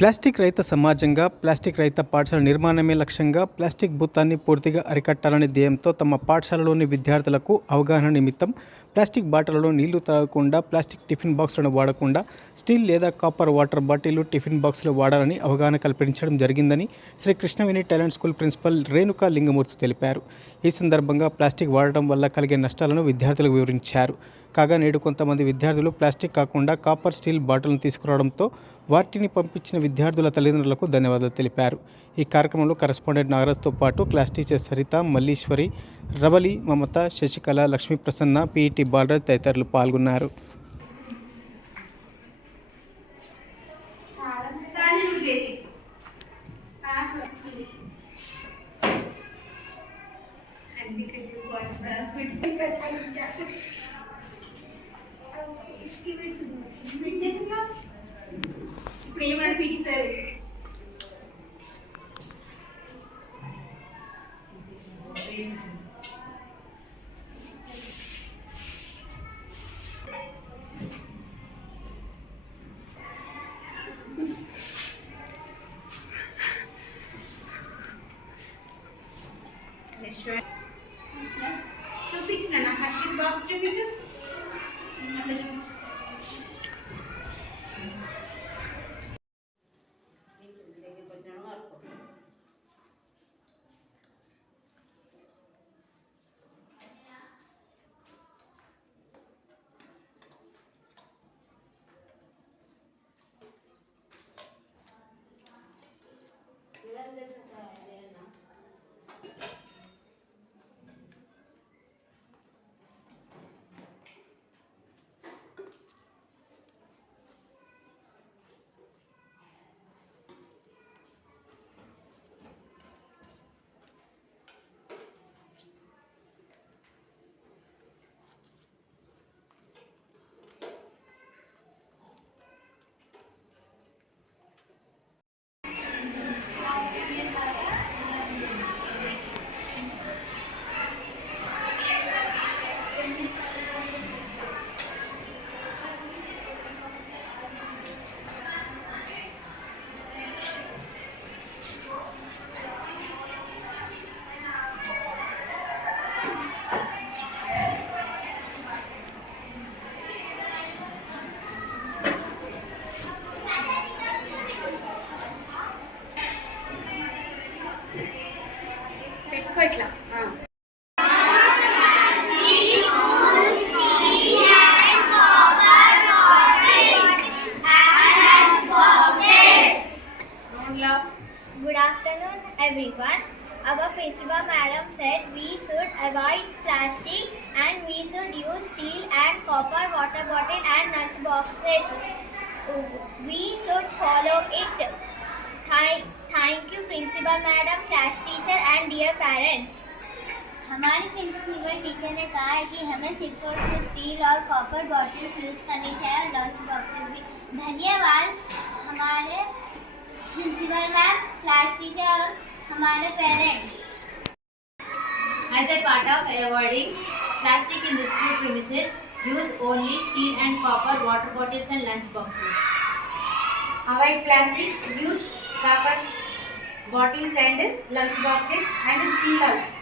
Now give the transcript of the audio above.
ప్లాస్టిక్ రహిత సమాజంగా ప్లాస్టిక్ రహిత పాఠశాల నిర్మాణమే లక్ష్యంగా ప్లాస్టిక్ భూతాన్ని పూర్తిగా అరికట్టాలనే ధ్యేయంతో తమ పాఠశాలలోని విద్యార్థులకు అవగాహన నిమిత్తం ప్లాస్టిక్ బాటిళ్లలో నీళ్లు తాగకుండా, ప్లాస్టిక్ టిఫిన్ బాక్సులను వాడకుండా స్టీల్ లేదా కాపర్ వాటర్ బాటిళ్లు, టిఫిన్ బాక్సులు వాడాలని అవగాహన కల్పించడం జరిగిందని Sri Krishnaveni talent school principal Renuka Lingamurthy తెలిపారు. ఈ సందర్భంగా ప్లాస్టిక్ వాడటం వల్ల కలిగే నష్టాలను విద్యార్థులకు వివరించారు. కాగా నేడు కొంతమంది విద్యార్థులు ప్లాస్టిక్ కాకుండా కాపర్, స్టీల్ బాటిల్ను తీసుకురావడంతో వాటిని పంపించిన విద్యార్థుల తల్లిదండ్రులకు ధన్యవాదాలు తెలిపారు. ఈ కార్యక్రమంలో కరెస్పాండెంట్ నాగరాజ్తో పాటు క్లాస్ టీచర్ సరిత, మల్లీశ్వరి, రవలి, మమత, శశికళ, లక్ష్మీ ప్రసన్న, పీఈటీ బాలరాజ్ తదితరులు పాల్గొన్నారు. ఇప్పుడు ఏమన్నా పీటీ సార్ చూపించిన నా హర్షిత్ బాక్స్ చూపించు. పెట్టుకో ఇట్లా. Good afternoon, everyone. Our principal madam said we should avoid plastic and we should use steel and copper water bottle and lunch boxes. We should follow it. Thank you, principal madam, class teacher and dear parents. हमारे principal teacher ने कहा है कि हमें सिर्फ और सिर्फ स्टील और कॉपर बॉटल्स यूज़ करनी चाहिए और लंच बॉक्सेस भी. धन्यवाद हमारे प्रिंसिपल मैम, क्लास टीचर और हमारे parents. As a part of avoiding plastic in the school premises, use only steel and copper water bottles and lunch boxes. Avoid plastic, use copper bottles and lunch boxes and steel also.